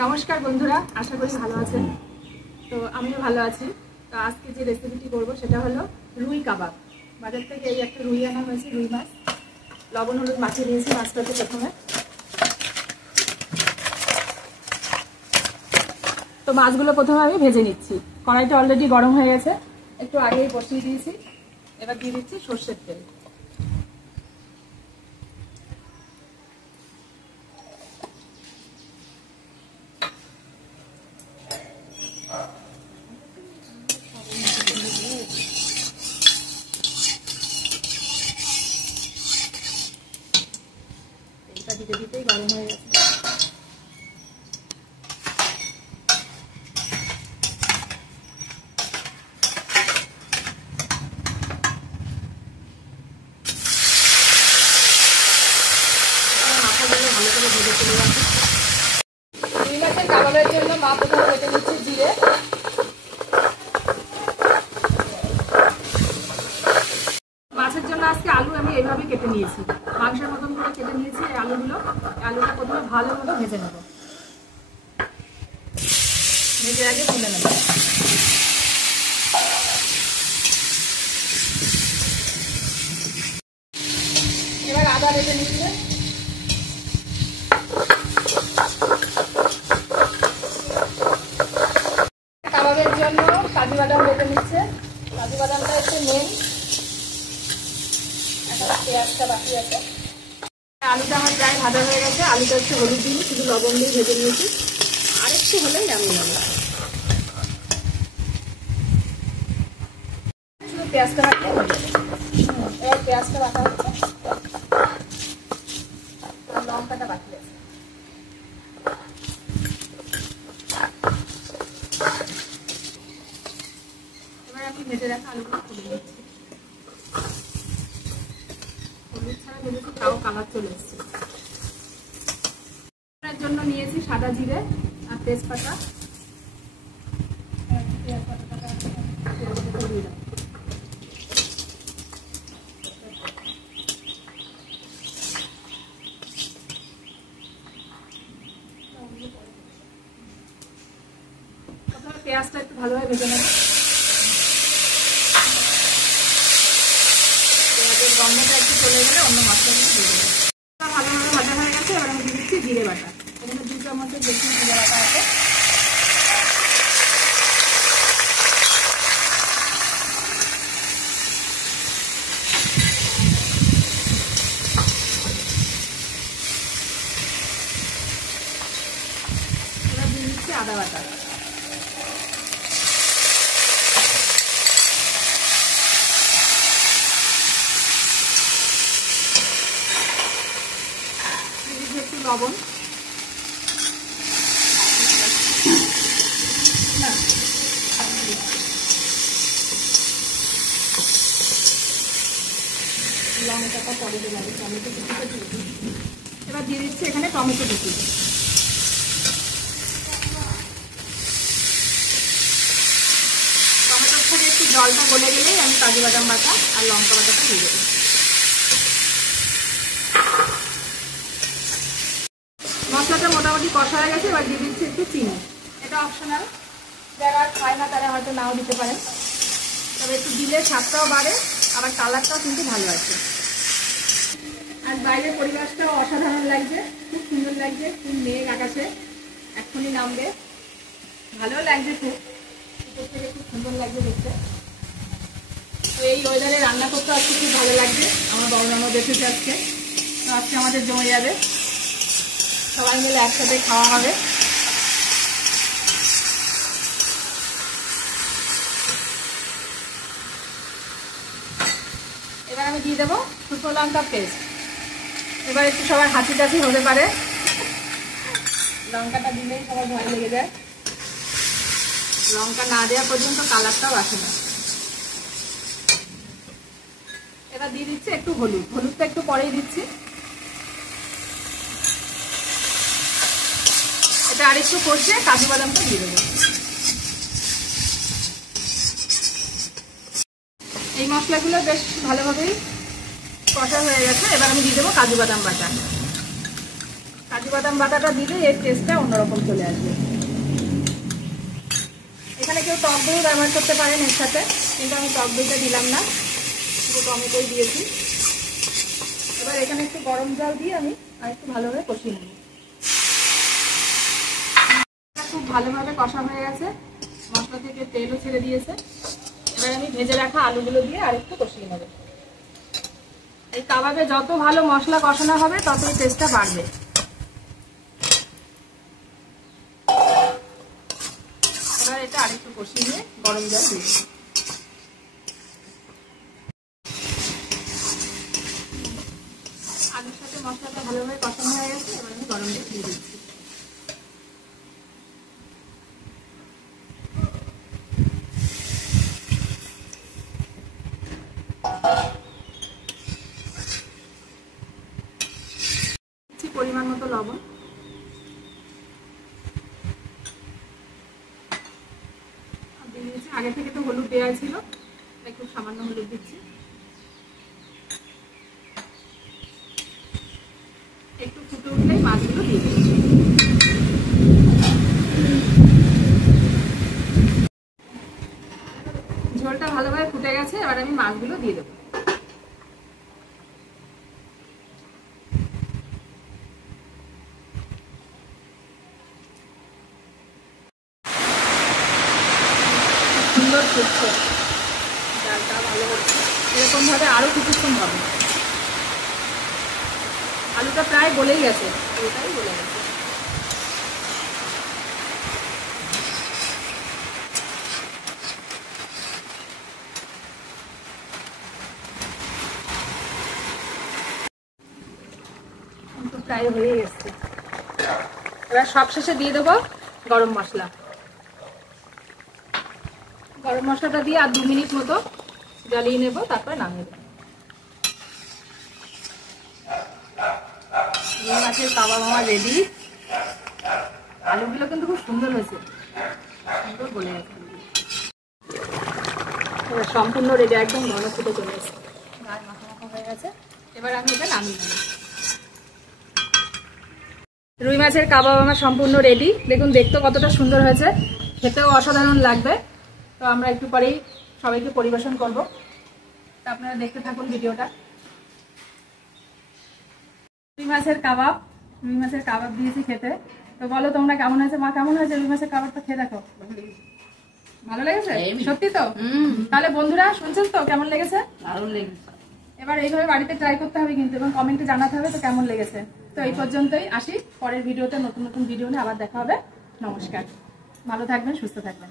নমস্কার বন্ধুরা, আশা করি ভালো আছেন। তো আমিও ভালো আছি। তো আজকে যে রেসিপিটি করব সেটা হলো রুই কাবাব। বাজার থেকে এই একটা রুই আনা হয়েছে, রুই মাছ। লবণ হলুদ মাখিয়ে নিয়েছি মাছটাকে প্রথমে। তো মাছগুলো প্রথমে আমি ভেজে নিচ্ছি। কড়াইটা অলরেডি গরম হয়ে গেছে, একটু আগেই বসিয়ে দিয়েছি। এবার দিয়ে দিচ্ছি সর্ষের তেল। তেলটা দিতে দিতেই গরম হয়ে গেছে। রুই মাছের কাবাবের জন্য মা প্রথমে কেটে নিচ্ছে জিরে। মাছের জন্য আজকে আলু আমি এইভাবে কেটে নিয়েছি, মাংসের মতন করে কেটে নিয়েছি। এই আলুগুলো, আলুটা প্রথমে ভালো মতো ভেজে নেব, ভেজে আগে তুলে নেব। এবার আদা বেটে নিচ্ছে। কাবাবের জন্য কাজু বাদাম বেটে নিচ্ছে। কাজু বাদামটা একটু মেন, এখন পেঁয়াজটা বাকি আছে। আলুটা আমার প্রায় ভাজা হয়ে গেছে। আলুটা একটু হলুদ দিয়ে শুধু লবণ দিয়ে ভেজে নিয়েছি, আর একটু হলেই নামিয়ে নেব। শুধু পেঁয়াজটা বাটলে হয়ে যাবে। এবার পেঁয়াজটা বাটা হচ্ছে, আর লঙ্কাটা বাকি আছে। এবার আমি ভেজে রাখা আলুগুলো তুলে নিচ্ছি। হলুদ ছাড়া ভেজেছি, তাও কালার চলে এসছে। এর জন্য নিয়েছি সাদা জিরে আর তেজপাতা। প্রথমে পেঁয়াজটা একটু ভালোভাবে ভেজে নেব। পেঁয়াজের গন্ধটা একটু চলে গেলে অন্য মশলাগুলো দিয়ে দেবো। ভালোভাবে ভাজা হয়ে গেছে। এবার আমি দিয়ে দিচ্ছি জিরে বাটা। এখানে 2 চামচের বেশি জিরে বাটা আছে। এবার দিয়ে দিচ্ছি আদা বাটা। একটু লবণ, লঙ্কাটা পরে দেওয়া হবে। টমেটো কুচিটা দিয়ে দিই। এবার দিয়ে দিচ্ছি এখানে টমেটো কুচি। টমেটোর থেকে একটু জলটা গলে গেলেই আমি কাজু বাদাম বাটা আর লঙ্কা বাটাটা দিয়ে দেবো। মশলাটা মোটামুটি কষা হয়ে গেছে। এবার দিয়ে দিচ্ছি একটু চিনি। এটা অপশনাল, যারা খায় না তারা হয়তো নাও দিতে পারেন, তবে একটু দিলে স্বাদটাও বাড়ে, আবার কালারটাও কিন্তু ভালো আছে। আর বাইরের পরিবেশটাও অসাধারণ লাগছে, খুব সুন্দর লাগছে। খুব মেঘ আকাশে, এক্ষুনি নামবে। ভালো লাগছে, খুব উপর থেকে খুব সুন্দর লাগছে দেখতে। তো এই ওয়েদারে রান্না করতে আজকে খুব ভালো লাগছে। আমার বড় ননদ এসেছে আজকে, তো আজকে আমাদের জমে যাবে, সবাই মিলে একসাথে খাওয়া হবে। এবার আমি দিয়ে দেবো শুকনো লঙ্কা পেস্ট। এবার একটু সবার হাঁচি টাচি হতে পারে, লঙ্কাটা দিলেই সবার ভয় লেগে যায়। লঙ্কা না দেওয়া পর্যন্ত কালারটাও আসে না। এবার দিয়ে দিচ্ছি একটু হলুদ। হলুদটা একটু পরেই দিচ্ছি। এটা আরেকটু কষে কাজু বাদামটা দিয়ে দেবো। এই মশলাগুলো বেশ ভালোভাবেই কষা হয়ে গেছে। এবার আমি দিয়ে দেবো কাজু বাদাম বাটা। কাজু বাদাম বাটাটা দিলে এর টেস্টটা অন্যরকম চলে আসবে। এখানে কেউ টক দই ব্যবহার করতে পারেন এর সাথে, কিন্তু আমি টক দইটা দিলাম না, শুধু টমেটোই দিয়েছি। এবার এখানে একটু গরম জল দিয়ে আমি আরেকটু ভালোভাবে কষিয়ে নেব। খুব ভালোভাবে কষা হয়ে গেছে, মশলা থেকে তেলও ছেড়ে দিয়েছে। এবার আমি ভেজে রাখা আলুগুলো দিয়ে আরেকটু কষিয়ে নেব। এই কাবাবে যত ভালো মশলা কষানো হবে ততই টেস্টটা বাড়বে। এবার এটা আরেকটু কষিয়ে নিয়ে গরম জল দিয়ে দেব। আলুর সাথে মশলাটা ভালোভাবে কষানো হয়ে গেছে, এবার আমি গরম জল দিয়ে দিচ্ছি। পরিমাণ মতো লবণ, আগে থেকে তো হলুদ দেওয়া ছিল, খুব সামান্য হলুদ দিচ্ছি। একটু ফুটে উঠলেই মাছগুলো দিয়ে দিচ্ছি। ঝোলটা ভালোভাবে ফুটে গেছে, এবার আমি মাছগুলো দিয়ে দেবো। সুন্দর ফুটছে, ডালটা ভালো হচ্ছে। এরকম ভাবে আরো কিছুক্ষণ হবে। আলুটা প্রায় গলেই গেছে, ওটাই গলে গেছে। প্রায় হয়ে গেছে। এবার সবশেষে দিয়ে দেবো গরম মশলা। গরম মশলাটা দিয়ে আর 2 মিনিট মতো জ্বালিয়ে নেব, তারপরে নামিয়ে দেবো। রুই মাছের কাবাব আমার রেডি। আলুগুলো কিন্তু খুব সুন্দর হয়েছে, সুন্দর গলে গেছে। এবার সম্পূর্ণ রেডি, একদম ঘন ফুটে চলে এসেছে, গায়ে মাখা মাখা হয়ে গেছে। এবার আমি এটা নামিয়ে নেব। রুই মাছের কাবাব আমার সম্পূর্ণ রেডি। দেখুন দেখতে কতটা সুন্দর হয়েছে, খেতেও অসাধারণ লাগবে। তো আমরা একটু পরেই সবাইকে পরিবেশন করব, তো আপনারা দেখতে থাকুন ভিডিওটা। রুই মাছের কাবাব দিয়েছি খেতে। তো বলো তোমরা কেমন হয়েছে? মা কেমন হয়েছে রুই মাছের কাবাবটা খেয়ে দেখো। ভালো লেগেছে? সত্যি তো? তাহলে বন্ধুরা শুনছেন তো কেমন লেগেছে? ভালো লেগেছে। এবার এইভাবে বাড়িতে ট্রাই করতে হবে কিন্তু, এবং কমেন্টে জানাতে হবে তো কেমন লেগেছে। তো এই পর্যন্তই, আসি পরের ভিডিওতে নতুন নতুন ভিডিও নিয়ে আবার দেখা হবে। নমস্কার, ভালো থাকবেন, সুস্থ থাকবেন।